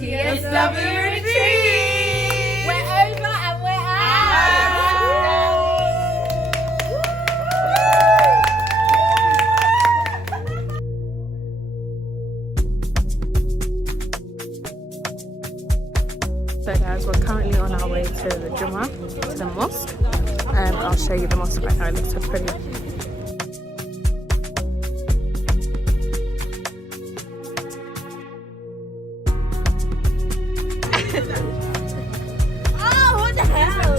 TSW Retreat! We're over and we're out! So guys, we're currently on our way to the Jemaa, to the mosque. I'll show you the mosque right now, it looks so pretty. Oh, what the hell?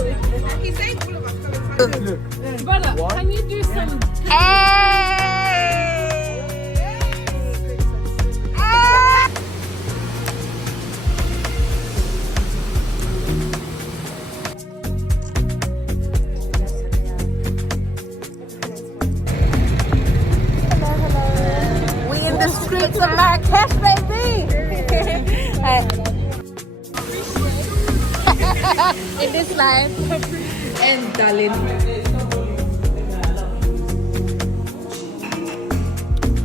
He's saying all of us coming. Brother, can you do some... Streets of Marrakesh, baby! In this life. And darling.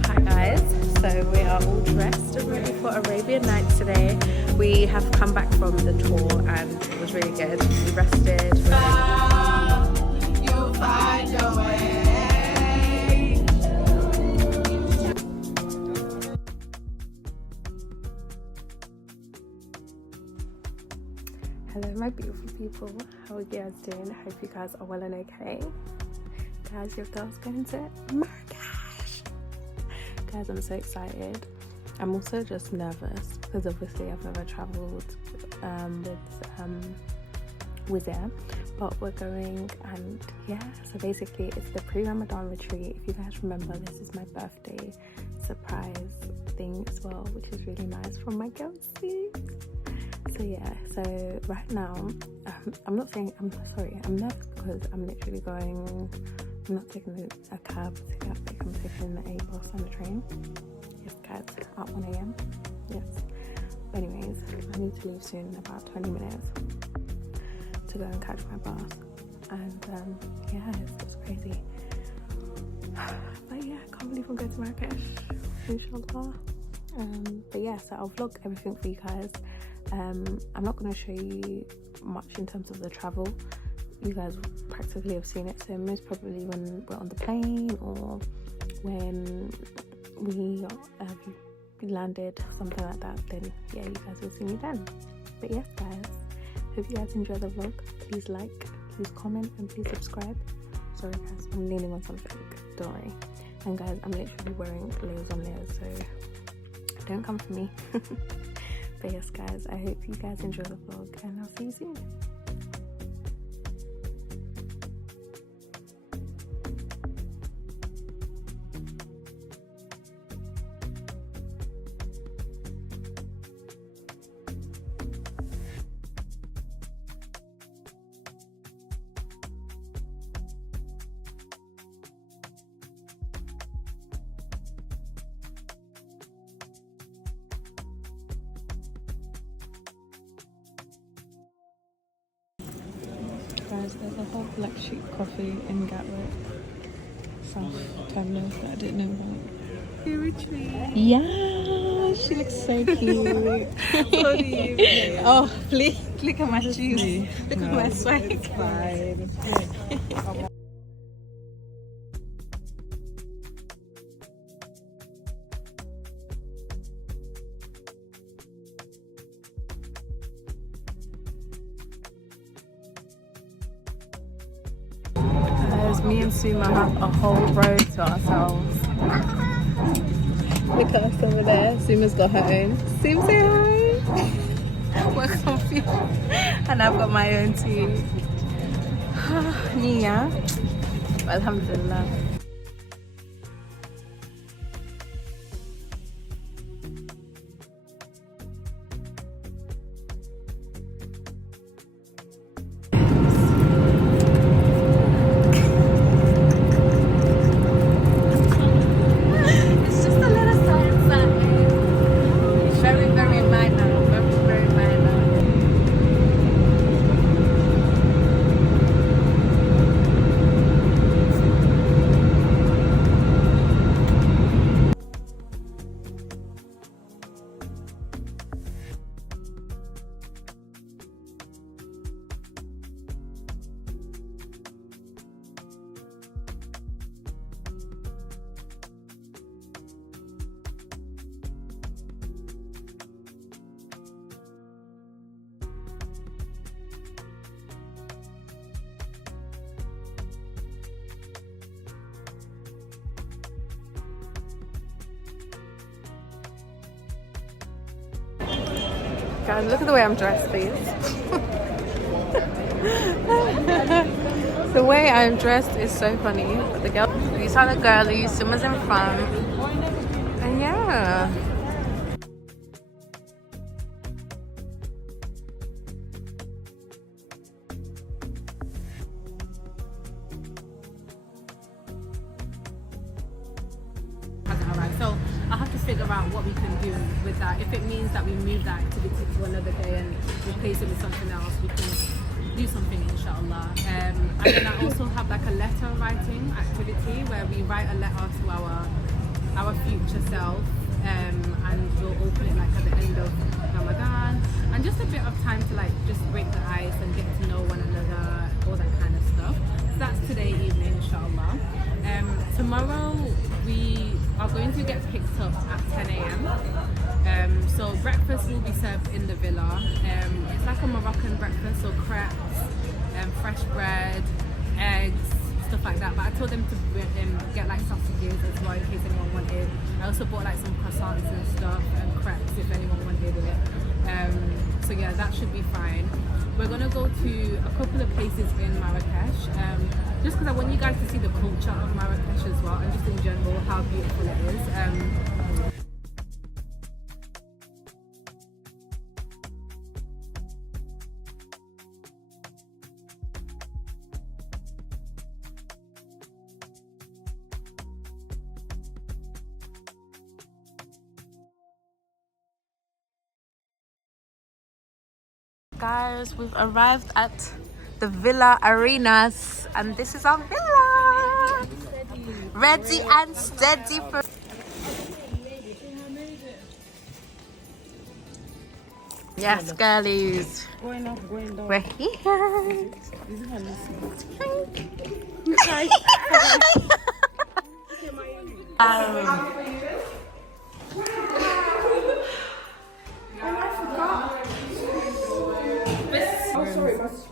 Hi guys, so we are all dressed and ready for Arabian Nights today. We have come back from the tour and it was really good. We rested. You'll find your way. Hello my beautiful people, how are you guys doing? I hope you guys are well and okay. Guys, your girl's going to Marrakesh. Guys, I'm so excited. I'm also just nervous because obviously I've never travelled with Air, but we're going. And yeah, so basically it's the pre-Ramadan retreat. If you guys remember, this is my birthday surprise thing as well, which is really nice from my girl Steve. So yeah, so right now, I'm sorry, I'm nervous because I'm literally going, I'm not taking a cab to Gatwick, I'm taking a bus and a train. Yes guys, at 1 AM, yes. But anyways, I need to leave soon in about 20 minutes to go and catch my bus. And yeah, it's just crazy. But yeah, I can't believe I'm going to Marrakesh, inshallah. But yeah, so I'll vlog everything for you guys. I'm not going to show you much in terms of the travel. You guys practically have seen it, so most probably when we're on the plane or when we have landed, something like that, then yeah, you guys will see me then. But yes guys, hope you guys enjoy the vlog. Please like, please comment, and please subscribe. Sorry guys, I'm leaning on something, don't worry. And guys, I'm literally wearing layers on layers, so don't come for me. But yes guys, I hope you guys enjoy the vlog and I'll see you soon. Guys, there's a whole black sheep coffee in Gatwick South Terminal that I didn't know about. Retreat. Yeah, she looks so cute. Oh, please look at my shoes. Look at my swag. It's fine. Me and Suma have a whole road to ourselves. Look at us over there. Suma's got her own. Suma, say hi. We're confused. And I've got my own too. Nia. Alhamdulillah. Guys, look at the way I'm dressed, please. The way I'm dressed is so funny. But the girl, these are the girlies, Suma's in front. And yeah. So I'll have to figure out what we can do with that. If it means that we move that activity to another day and replace it with something else, we can do something, inshallah. And then I also have like a letter writing activity where we write a letter to our future self, and we'll open it like at the end of Ramadan, and just a bit of time to like just break the ice and get to know one another, all that kind of stuff. So that's today evening, inshallah. Tomorrow we are going to get picked up at 10 a.m. So breakfast will be served in the villa. It's like a Moroccan breakfast, so crepes, fresh bread, eggs, stuff like that. But I told them to get like sausages as well in case anyone wanted. I also bought like some croissants and stuff and crepes if anyone wanted it. So yeah, that should be fine. We're gonna go to a couple of places in Marrakesh, just because I want you guys to see the culture of Marrakesh as well, and just in general how beautiful it is. Guys, we've arrived at the Villa Arenas, and this is our villa. Ready and steady for. Yes, girlies. We're here.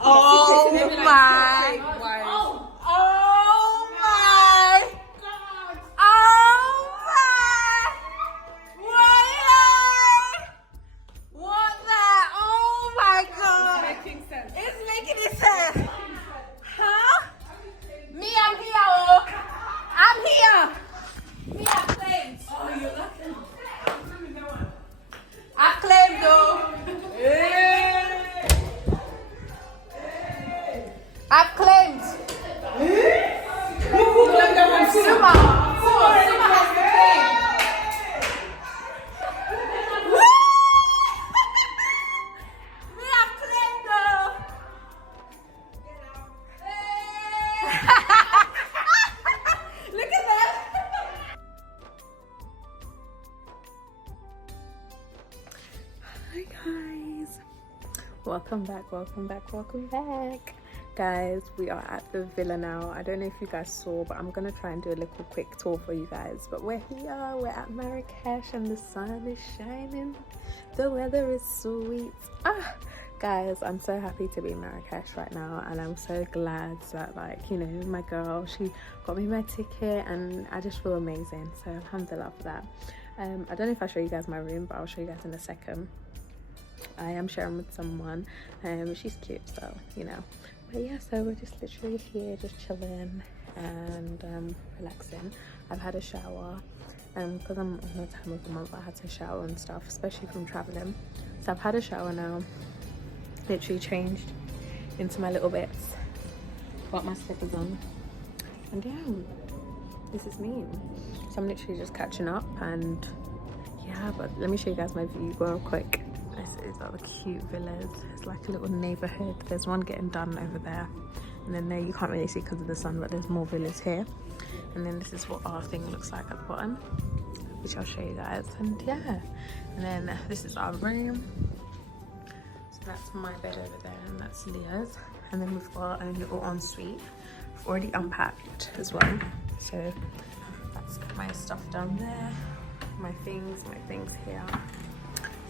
Oh my! Oh my! Oh my! What the? Oh my God! It's making sense. It's making sense. Huh? Me, I'm here. Oh, I'm here. Me, I claimed. Oh, you're lucky. I claimed though. Hey. I've claimed. Suma has to claim. Me, I've claimed though. Look at that. Hi guys. Welcome back. Guys, we are at the villa now. I don't know if you guys saw, but I'm gonna try and do a little quick tour for you guys. But we're here, we're at Marrakesh, and the sun is shining, the weather is sweet. Guys, I'm so happy to be in Marrakesh right now, and I'm so glad that, like, you know, my girl, she got me my ticket, and I just feel amazing. So alhamdulillah for that. I don't know if I'll show you guys my room, but I'll show you guys in a second. I am sharing with someone, she's cute, so you know. But yeah, so we're just literally here, just chilling and relaxing. I've had a shower, because I'm on the time of the month, I had to shower and stuff, especially from traveling. So I've had a shower now, literally changed into my little bits, got my slippers on, and yeah, this is me. So I'm literally just catching up, and yeah, but let me show you guys my view real quick. This is all the cute villas. It's like a little neighborhood. There's one getting done over there, and then there you can't really see because of the sun, but there's more villas here. And then this is what our thing looks like at the bottom, which I'll show you guys. And yeah, and then this is our room. So that's my bed over there, and that's Leah's. And then we've got a little ensuite. I've already unpacked as well, so that's my stuff down there, my things here.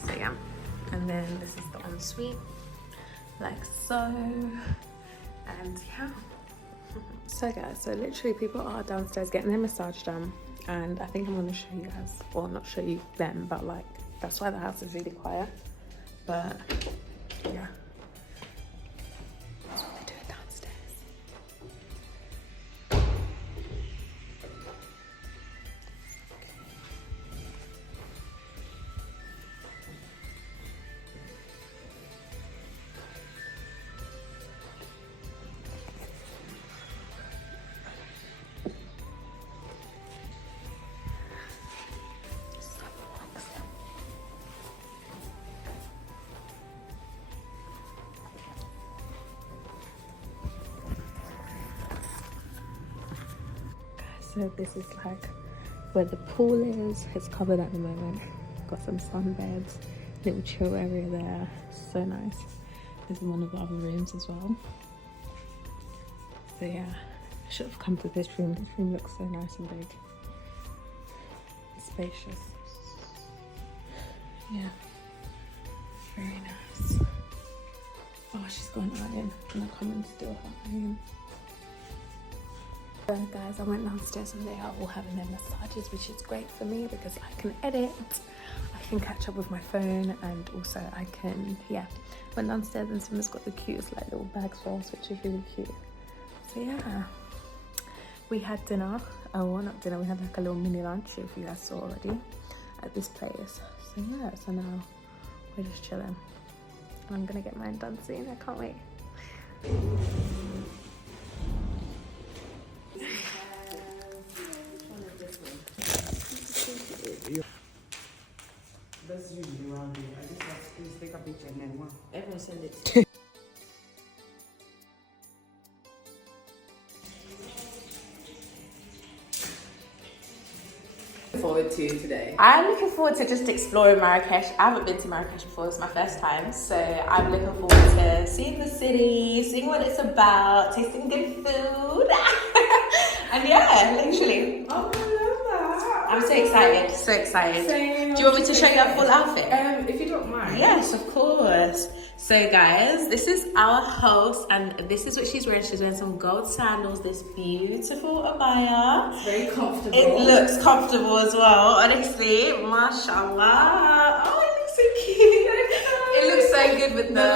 So yeah. And then this is the ensuite, like so, and yeah. So guys, so literally people are downstairs getting their massage done, and I think I'm going to show you guys, or not show you them, but like that's why the house is really quiet, But yeah, that's what we're doing downstairs. So this is like where the pool is. It's covered at the moment. Got some sunbeds, little chill area there. So nice. This is one of the other rooms as well. So yeah, I should have come to this room. This room looks so nice and big. It's spacious. Yeah, very nice. Oh, she's gone iron. I'm gonna come and steal her iron. So guys, I went downstairs and they are all having their massages, which is great for me because I can edit, I can catch up with my phone, and also I can, yeah. Went downstairs and someone's got the cutest like little bags for us, which is really cute. So yeah, we had dinner. Oh, well, not dinner, we had like a little mini lunch, if you guys saw already, at this place. So yeah, so now we're just chilling. And I'm gonna get mine done soon, I can't wait. That's usually around here. I just have to please take a picture and then one. Everyone send it. Forward to today? I'm looking forward to just exploring Marrakesh. I haven't been to Marrakesh before, it's my first time. So I'm looking forward to seeing the city, seeing what it's about, tasting good food. And yeah, literally. Oh, I love that. I'm so excited, so excited. Same. Do you want me to show you a full outfit? If you don't mind. Yes, of course. So guys, this is our host and this is what she's wearing. She's wearing some gold sandals, this beautiful abaya. It's very comfortable. It looks comfortable as well, honestly. Mashallah. Oh, it looks so cute. It looks so good with the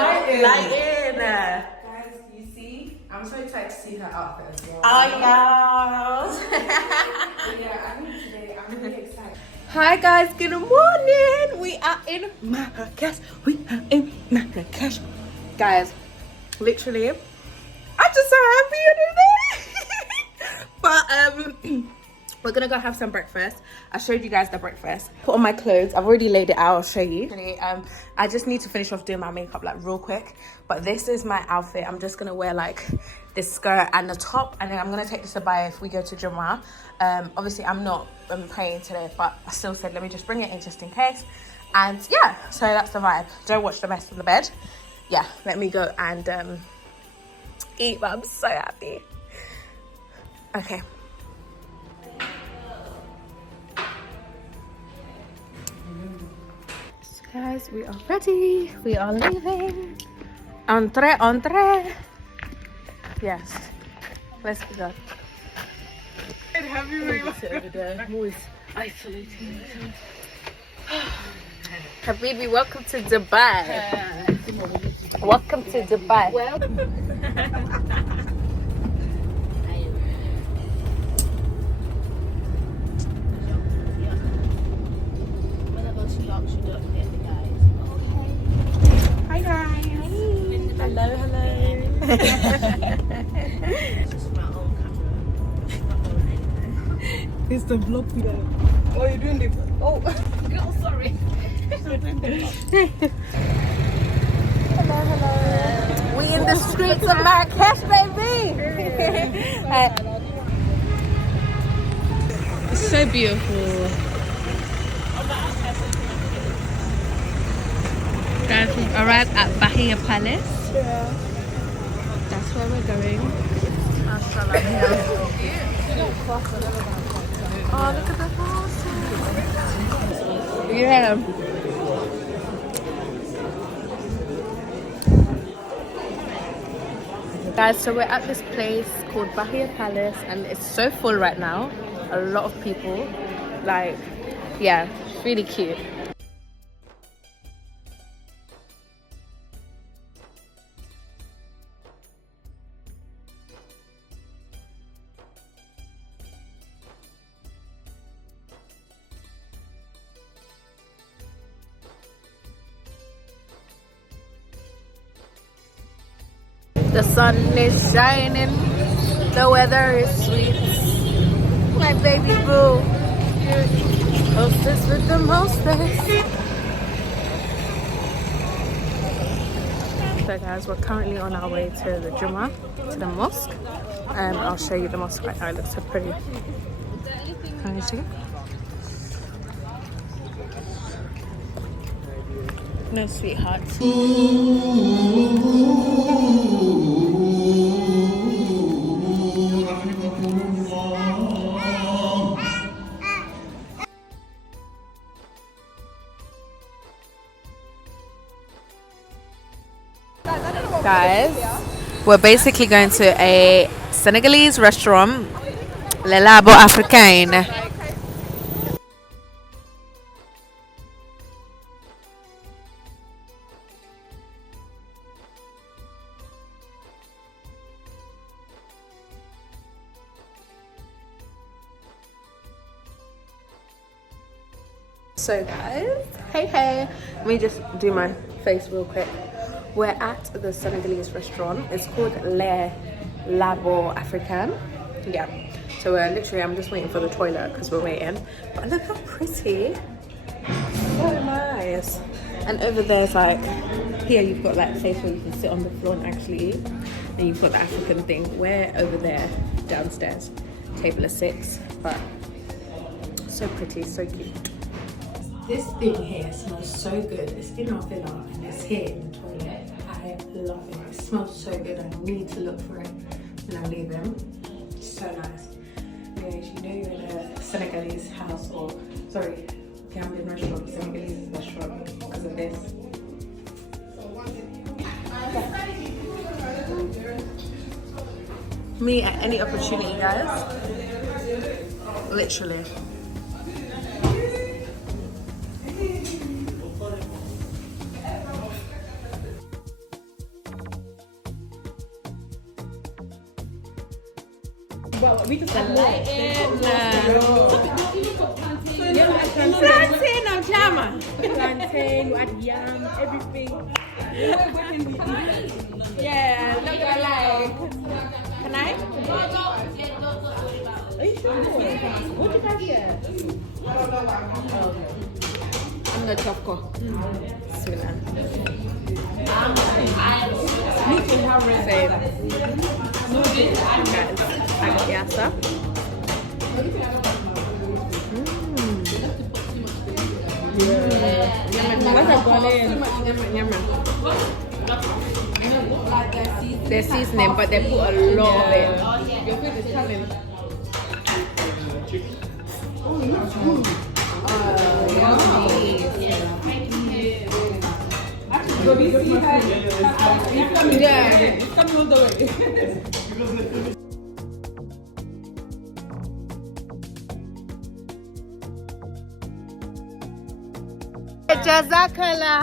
lighting. Guys, you see? I'm so excited to see her outfit as well. Oh, So yeah, I think today I'm really excited. Hi guys, good morning. We are in Marrakesh. We are in Marrakesh. Guys, literally, I'm just so happy today. But we're gonna go have some breakfast. I showed you guys the breakfast. Put on my clothes. I've already laid it out. I'll show you. I just need to finish off doing my makeup like real quick. But this is my outfit. I'm just gonna wear like this skirt and the top, and then I'm gonna take this abaya if we go to Jemaa. Obviously I'm not praying today, but I still said let me just bring it in just in case. And yeah, so that's the vibe. Don't watch the mess on the bed. Yeah, let me go and eat, but I'm so happy. Okay. So guys, we are ready. We are leaving. Entree, entree. Yes. Let's go. Habibi, welcome to Dubai. Welcome to Dubai. Hi guys. Hello, hello. It's the vlog video. Oh, you're doing it. Oh, Oh, sorry. Hello, hello. We in the streets of Marrakesh, baby. It's so beautiful. Guys, we arrived at Bahia Palace. Yeah. That's where we're going. Oh, look at the horses. Yeah. Guys, so we're at this place called Bahia Palace and it's so full right now. A lot of people. Like, yeah, it's really cute. The sun is shining, the weather is sweet. My baby boo, hostess with the mostest. So guys, we're currently on our way to the Jemaa, to the mosque. I'll show you the mosque right now, it looks so pretty. Can you see? No sweethearts. Guys, we're basically going to a Senegalese restaurant, Le Labo Africain. So guys, hey, let me just do my face real quick. We're at the Senegalese restaurant. It's called Le Labo Africain. Yeah, so I'm just waiting for the toilet because we're waiting. But look how pretty. So nice. And over there's like, here you've got like a place where you can sit on the floor and actually eat. And you've got the African thing. We're over there downstairs. Table of 6, but so pretty, so cute. This thing here smells so good. It's in our villa and it's here in the toilet. I love it. It smells so good. I need to look for it when I leave him. It's so nice. Anyways, you know you're in a Senegalese house or, sorry, Gambian restaurant, Senegalese restaurant because of this. Me at any opportunity, guys. Literally. Well, we just got Plantain of Jemaa. plantain, you add yam, everything. Yeah, look at like. Can I? Are you sure? What did you guys get? I'm not chopko. Bismillah. Same. I got yassa. They're seasoning, but they put a lot of it. Your food is coming. Yeah, it's coming all the way. Jazakallah.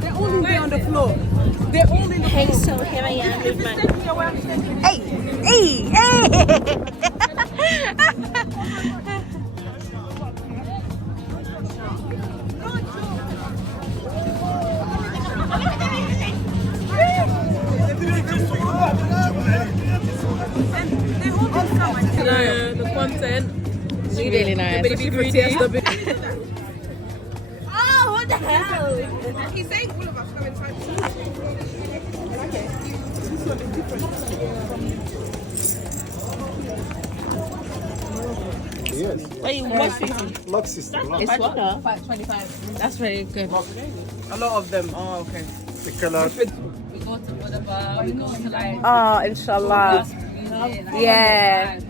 They're all in there on the floor. They're all in the floor. So here I am with my Hey. The content. It's really nice. Baby for TSW. Oh, what the hell? He's saying all of us come inside. Yes. Wait, what? Lock system. Lock. It's what? 525. That's very good. A lot of them. Oh, okay. The color. We go to whatever, we go to like. Oh, inshallah. Yeah.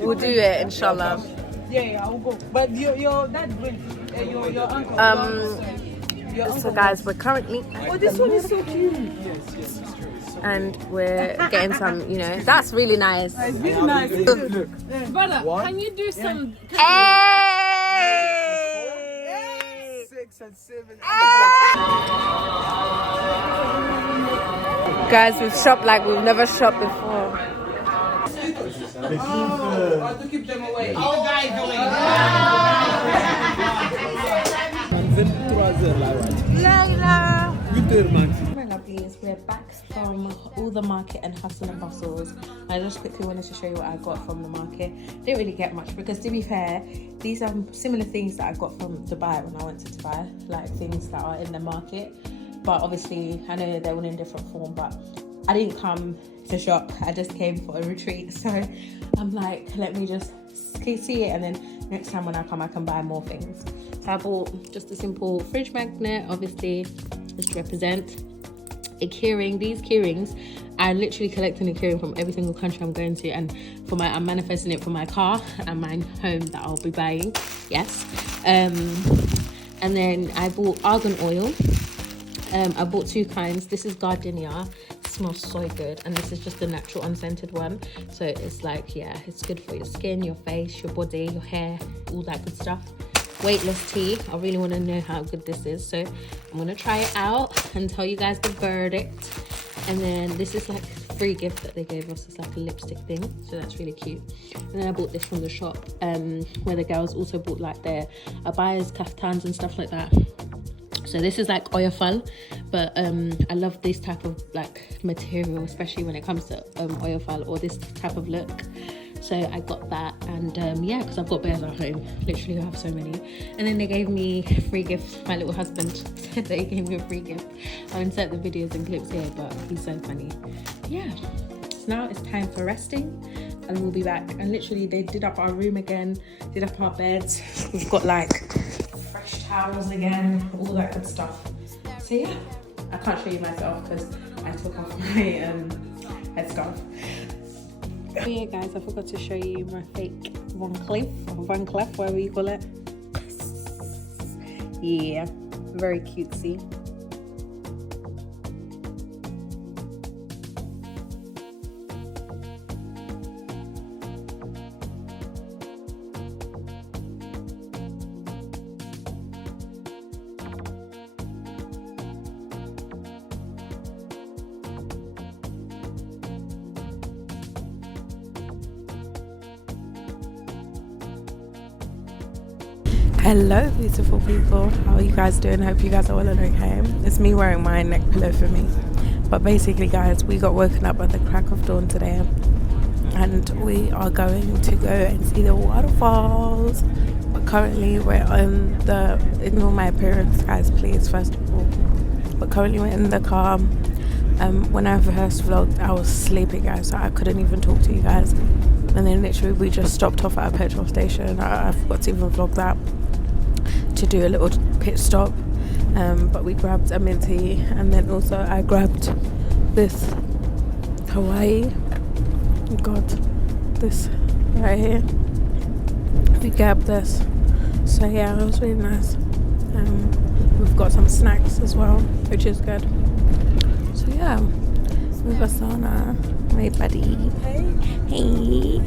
We'll do it, inshallah. Yeah, I will go. But your dad will. Your uncle. So guys, we're currently Oh, this one is so cute. and we're getting some, that's really nice. It's really nice. Look. Brother, can you do some? Hey! 6 and 7. Guys, we've shopped like we've never shopped before. To keep them away. Oh, guys, My lovelies, we're back from all the market and hustle and bustles. I just quickly wanted to show you what I got from the market. Didn't really get much because, to be fair, these are similar things that I got from Dubai when I went to Dubai, like things that are in the market. But obviously, I know they're all in different form, but I didn't come to shop. I just came for a retreat. So I'm like, let me just see it, and then next time when I come, I can buy more things. So I bought just a simple fridge magnet, obviously, just to represent a keyring. These keyrings, I'm literally collecting a keyring from every single country I'm going to, and I'm manifesting it for my car and my home that I'll be buying. Yes. And then I bought argan oil. I bought 2 kinds. This is gardenia. It smells so good, and this is just the natural unscented one. So it's like, yeah, it's good for your skin, your face, your body, your hair, all that good stuff. Weightless tea. I really want to know how good this is, so I'm gonna try it out and tell you guys the verdict. And then this is like a free gift that they gave us. It's like a lipstick thing, so that's really cute. And then I bought this from the shop where the girls also bought like their abayas, kaftans and stuff like that. So this is like Waterfall, but I love this type of like material, especially when it comes to Waterfall or this type of look. So I got that, and yeah, because I've got bears at home, literally I have so many. And then they gave me a free gift. My little husband said they gave me a free gift. I'll insert the videos and clips here, but he's so funny. Yeah, so now it's time for resting, and we'll be back. And literally they did up our room again, did up our beds. We've got like fresh towels again, all that good stuff. So yeah, I can't show you myself because I took off my headscarf. Oh yeah guys, I forgot to show you my fake Van Cleef, whatever you call it. Yeah, very cutesy. Hello beautiful people, how are you guys doing? Hope you guys are well and okay. It's me wearing my neck pillow for me, but basically guys, we got woken up at the crack of dawn today, and we are going to go and see the waterfalls. But currently we're on the, ignore my appearance guys please first of all, but currently we're in the car. When I first vlogged I was sleeping guys, so I couldn't even talk to you guys, and then literally we just stopped off at a petrol station. I forgot to even vlog that, to do a little pit stop, but we grabbed a mint tea, and then also I grabbed this Hawaii, got this right here, we grabbed this, so yeah, it was really nice. We've got some snacks as well, which is good. So yeah, we've got Sana, my buddy. Hey. Hey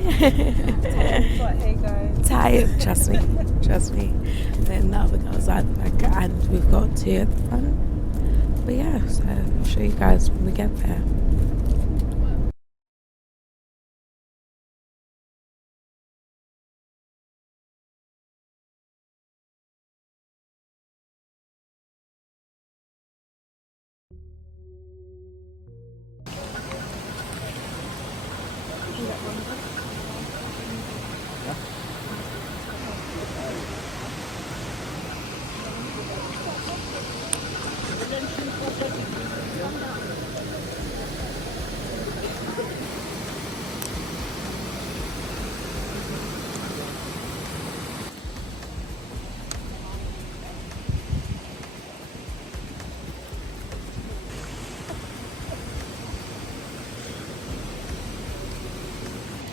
guys. Tired, trust me. And then the other girls are back, and we've got 2 at the front. But yeah, so I'll show you guys when we get there.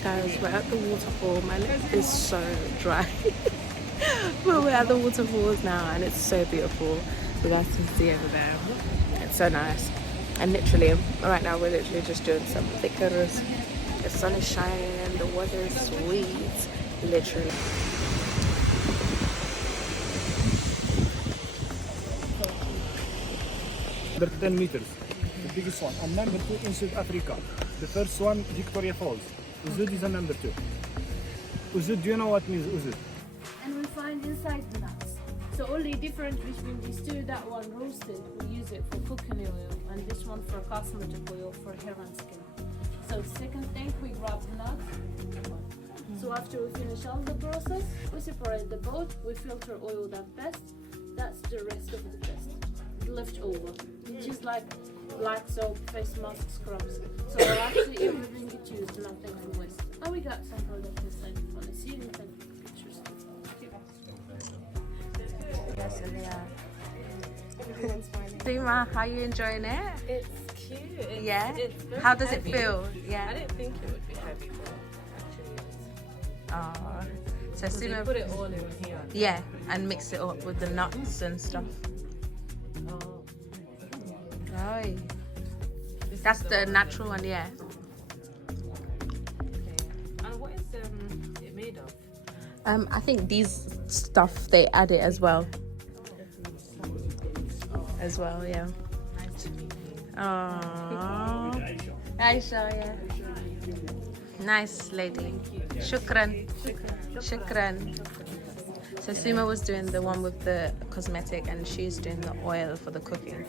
Guys, we're at the waterfall. My lip is so dry. But we're at the waterfalls now, and it's so beautiful. You guys can see over there. It's so nice. And literally, right now we're literally just doing some thickers. The sun is shining, the weather is sweet. Literally. Under 10 meters, the biggest one. And number 2 in South Africa. The first one, Victoria Falls. Ouzd is a number 2. Ouzd, do you know what means Ouzd? And we find inside the nuts. So only difference between these two, that one roasted, we use it for cooking oil, and this one for cosmetic oil for hair and skin. So the second thing, we grab the nuts. So after we finish all the process, we separate the both, we filter oil that best. That's the rest of the test. Leftover, which is like black soap, face mask, scrubs. So actually everything you choose, nothing to waste. And we got some products inside for the ceiling and pictures. Yes, Jemaa, how are you enjoying it? It's cute. Yeah? It's very How does it heavy. feel? I Yeah. didn't think it would be heavy, but actually it is. Oh. So Because they Sima, put it all in here. yeah, and mix it up with the nuts and stuff. Oh. Right. This That's is the one. natural one, yeah. Okay. And what is it made of? I think these stuff they add it as well. As well, yeah. Nice to meet you. Aww. Aisha, yeah. Nice lady. Shukran. Shukran. So Sima was doing the one with the cosmetic and she's doing the oil for the cooking.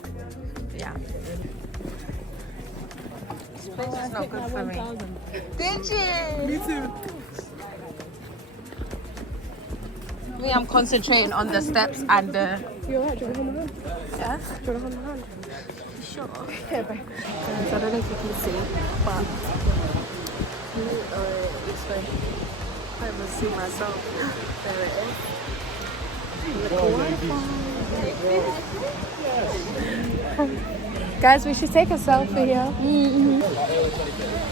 Yeah. This place is not good for me. Did you? Me too. Me, I'm concentrating on the steps and the... You're right, do you want to hold my hand? Yeah? Do you want to hold my hand? Sure. Yeah, babe. Guys, I don't know if you can see, but this way. I haven't seen myself. There it is. Guys, we should take a selfie here.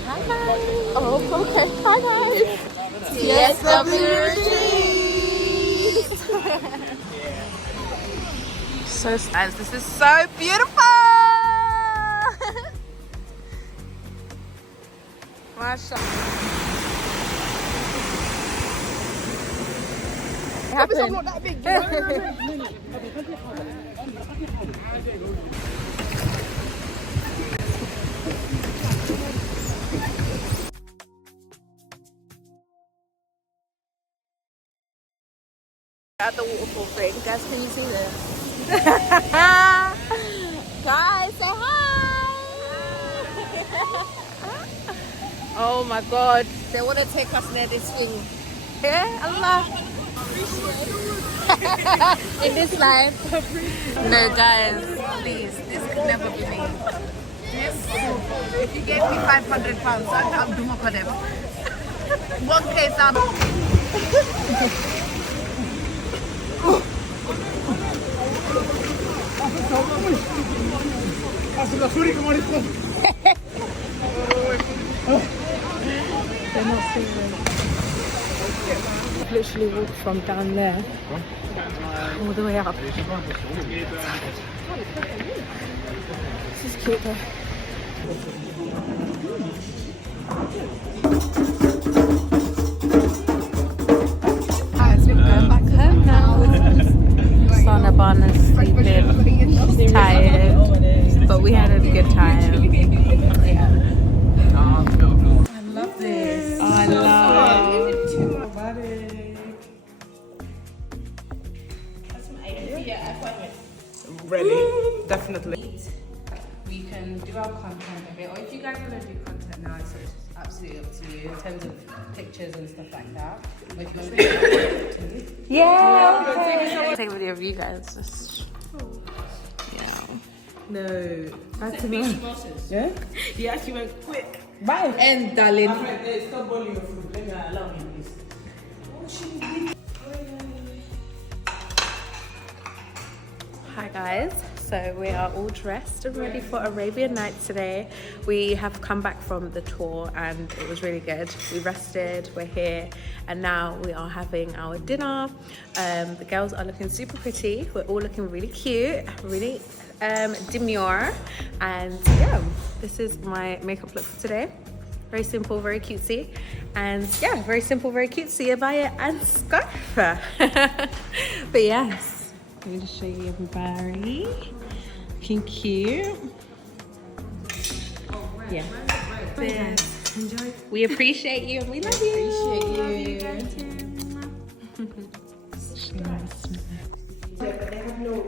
Hi guys. Oh, okay. Hi guys. TSW Retreat. So guys, this is so beautiful. Mashallah. I'm not that big. At the waterfall thing, guys, can you see this? Guys, say hi! Oh my god, they want to take us near this thing. Yeah, Allah. In this life. No, guys, please, this could never be me. This, if you gave me £500, I'll do more for them. One case, They're not seeing. I've literally walked from down there all the way up. This is cute though. Guys, we're going back home now. Sonabana's sleeping, tired, but we had a good time. Yeah. I love this. I love. Ready? Definitely. We can do our content a bit, or if you guys want to do content now, it's absolutely up to you in terms of pictures and stuff like that. Or if you want to do it, yeah, okay. Take a video of you guys. Just, yeah. No. That's me. Yeah? You actually went quick. Bye. And darling. Stop boiling your food. Let me allow me, please. Hi guys, so we are all dressed and ready for Arabian Nights today. We have come back from the tour and it was really good. We rested, we're here, and now we are having our dinner. The girls are looking super pretty. We're all looking really cute, really demure, and yeah, this is my makeup look for today. Very simple, very cutesy, and yeah, very simple, very cutesy, abaya and scarf. But yes, I'm going to show you everybody. Looking cute. Yeah. Enjoy. We appreciate you and we love you. But they have no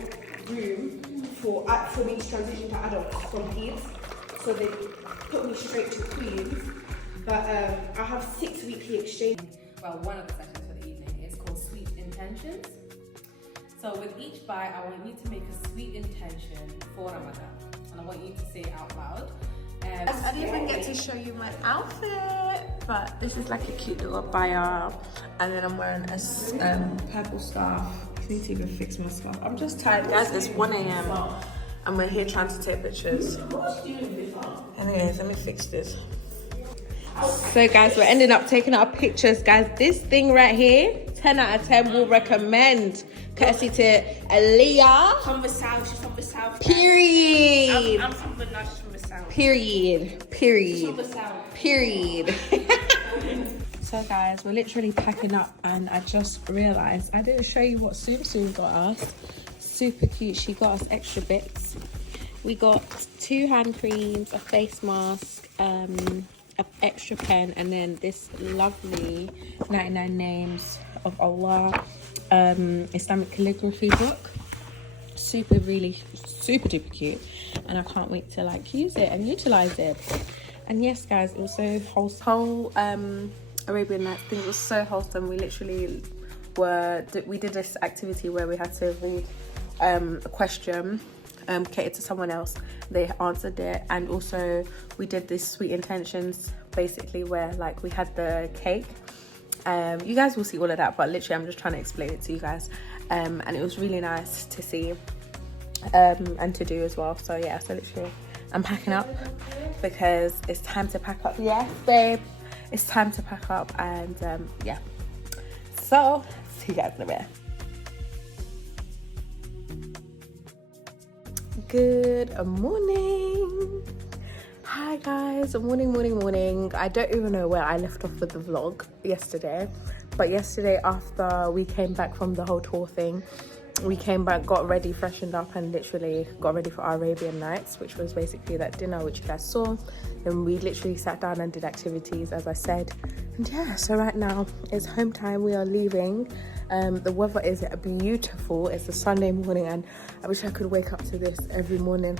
room for me to transition to adults from kids, so they put me straight to queens. But I have 6 weekly exchange. Well, one of the sessions for the evening is called Sweet Intentions. So with each bite, I want you to make a sweet intention for Ramadan, and I want you to say it out loud. I didn't even get to show you my outfit, but this is like a cute little abaya, and then I'm wearing a purple scarf. I need to even fix my scarf. I'm just tired, guys. It's 1 a.m. and we're here trying to take pictures. Anyways, let me fix this. So guys, we're ending up taking our pictures, guys. This thing right here, 10 out of 10 will recommend. Courtesy to Aaliyah. From the south, she's from the south. Period. I'm from the north, she's from the south. Period. She's from the south. Period. So guys, we're literally packing up, and I just realised I didn't show you what Soon got us. Super cute. She got us extra bits. We got 2 hand creams, a face mask, an extra pen, and then this lovely 99 Names of Allah Islamic calligraphy book. Super duper cute, and I can't wait to like use it and utilize it. And yes guys, it was so wholesome. Whole Arabian Nights thing was so wholesome. We literally we did this activity where we had to read a question catered to someone else. They answered it, and also we did this sweet intentions basically where like we had the cake. You guys will see all of that, but literally I'm just trying to explain it to you guys, and it was really nice to see and to do as well. So yeah, so literally I'm packing up because it's time to pack up. Yes babe, it's time to pack up, and yeah, so see you guys in a bit. Good morning. Hi guys, morning. I don't even know where I left off with the vlog yesterday, but yesterday after we came back from the whole tour thing, we came back, got ready, freshened up, and literally got ready for our Arabian Nights, which was basically that dinner which you guys saw. And we literally sat down and did activities, as I said. And yeah, so right now it's home time. We are leaving. The weather is beautiful. It's a Sunday morning, and I wish I could wake up to this every morning.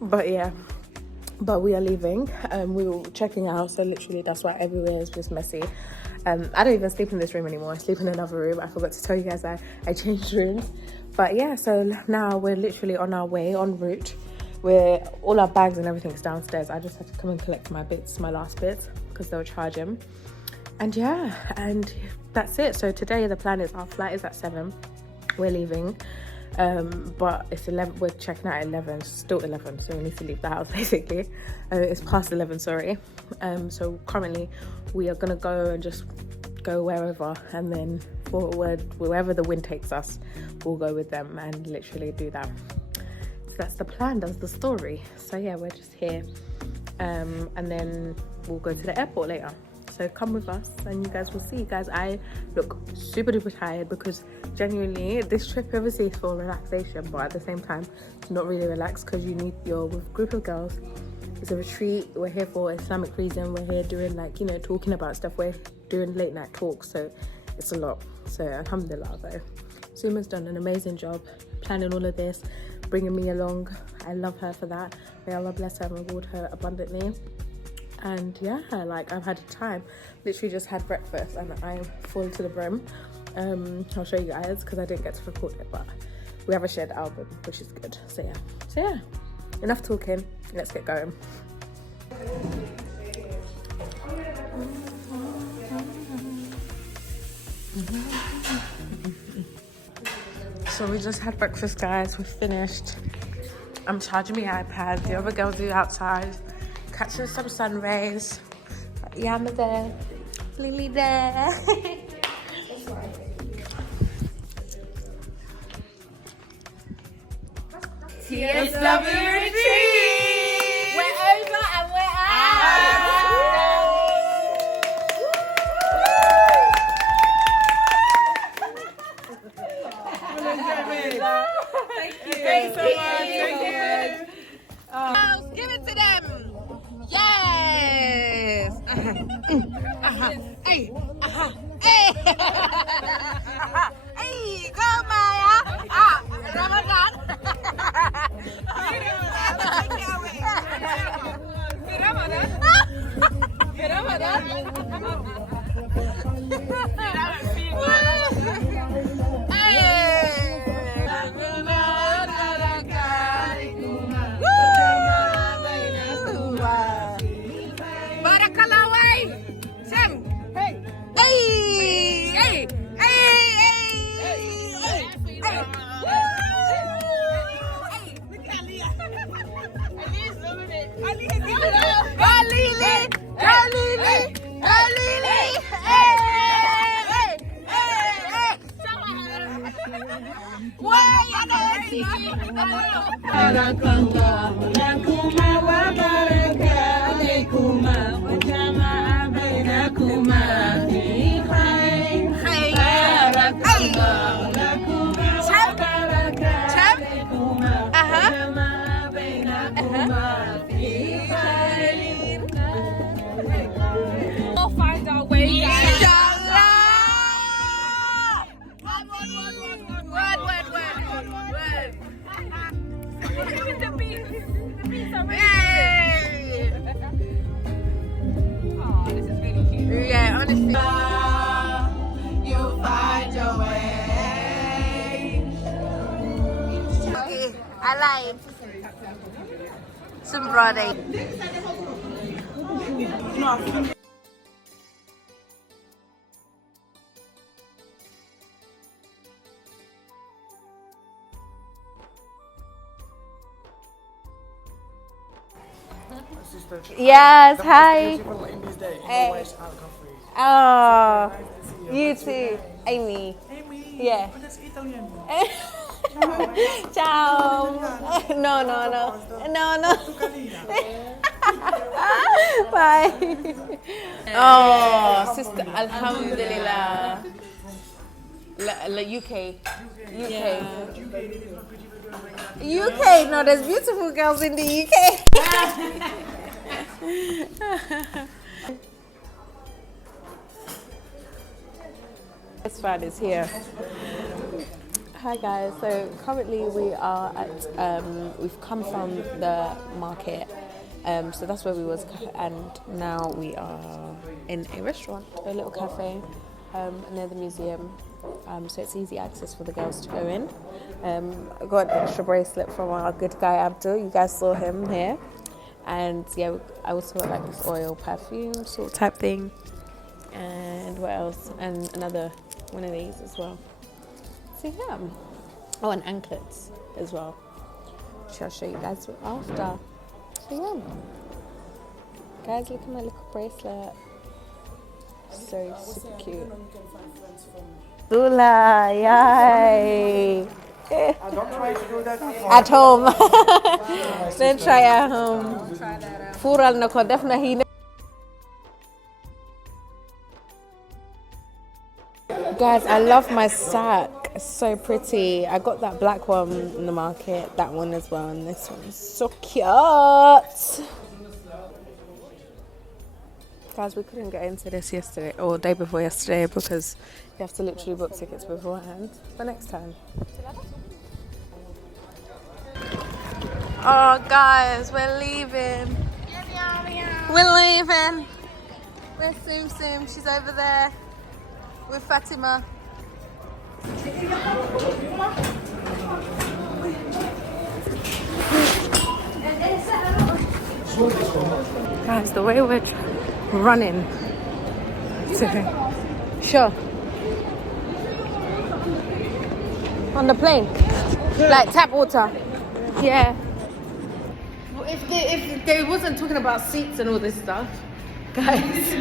But yeah, but we are leaving. We were checking out, so literally that's why everywhere is just messy. I don't even sleep in this room anymore. I sleep in another room. I forgot to tell you guys I changed rooms. But yeah, so now we're literally on our way, en route. All our bags and everything's downstairs. I just had to come and collect my last bits, because they were charging. And yeah, and that's it. So today the plan is our flight is at 7. We're leaving. But it's 11. We're checking out at 11. It's still 11, so we need to leave the house basically. It's past 11, sorry. So currently we are gonna go and just go wherever, and then wherever the wind takes us, we'll go with them and literally do that. So that's the plan, that's the story. So yeah, we're just here, and then we'll go to the airport later. So come with us and you guys will see. Guys, I look super duper tired because genuinely this trip obviously is for relaxation, but at the same time it's not really relaxed because you're with a group of girls. It's a retreat. We're here for Islamic reason. We're here doing talking about stuff. We're doing late night talks, so it's a lot. So alhamdulillah though, Suma's done an amazing job planning all of this, bringing me along. I love her for that. May Allah bless her and reward her abundantly. And yeah, I've had a time. Literally just had breakfast and I'm full to the brim. I'll show you guys because I didn't get to record it, but we have a shared album, which is good. So yeah, enough talking, let's get going. So we just had breakfast, guys. We're finished. I'm charging my iPad. The other girls are outside catching some sun rays. Yama there, Lily there. TSW Retreat! We're over and we're out! Thank you. Hey, go Maya. Ramadan. We'll find our way. Yeah, honestly. You'll find your way. I like some brother. Yes, hi. Hey. Oh, you too, Amy. Yeah. Ciao. No. Bye. Oh, sister, Alhamdulillah. UK. UK. No, there's beautiful girls in the UK. This fan is here. Hi guys, so currently we are at, we've come from the market, so that's where we was, and now we are in a restaurant, a little cafe near the museum, so it's easy access for the girls to go in. I got an extra bracelet from our good guy Abdul, you guys saw him here, and yeah, I also got like this oil perfume sort of type thing, and what else, and another one of these as well. So yeah, oh, and anklets as well, which I'll show you guys after. So yeah, guys, look at my little bracelet, so super cute. Dula, yay! Don't try to do that At home. Don't try at home. Fural na ko def na hina. Guys, I love my sack. It's so pretty. I got that black one in the market, that one as well, and this one is so cute. Guys, we couldn't get into this yesterday or day before yesterday because you have to literally book tickets beforehand. But next time. Oh, guys, we're leaving. We're leaving. Where's Soom Soom? She's over there with Fatima. Guys, the way we're running. Sure. On the plane. Like tap water. Yeah. If they wasn't talking about seats and all this stuff, guys.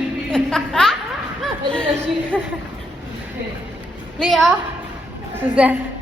Leah, who's there?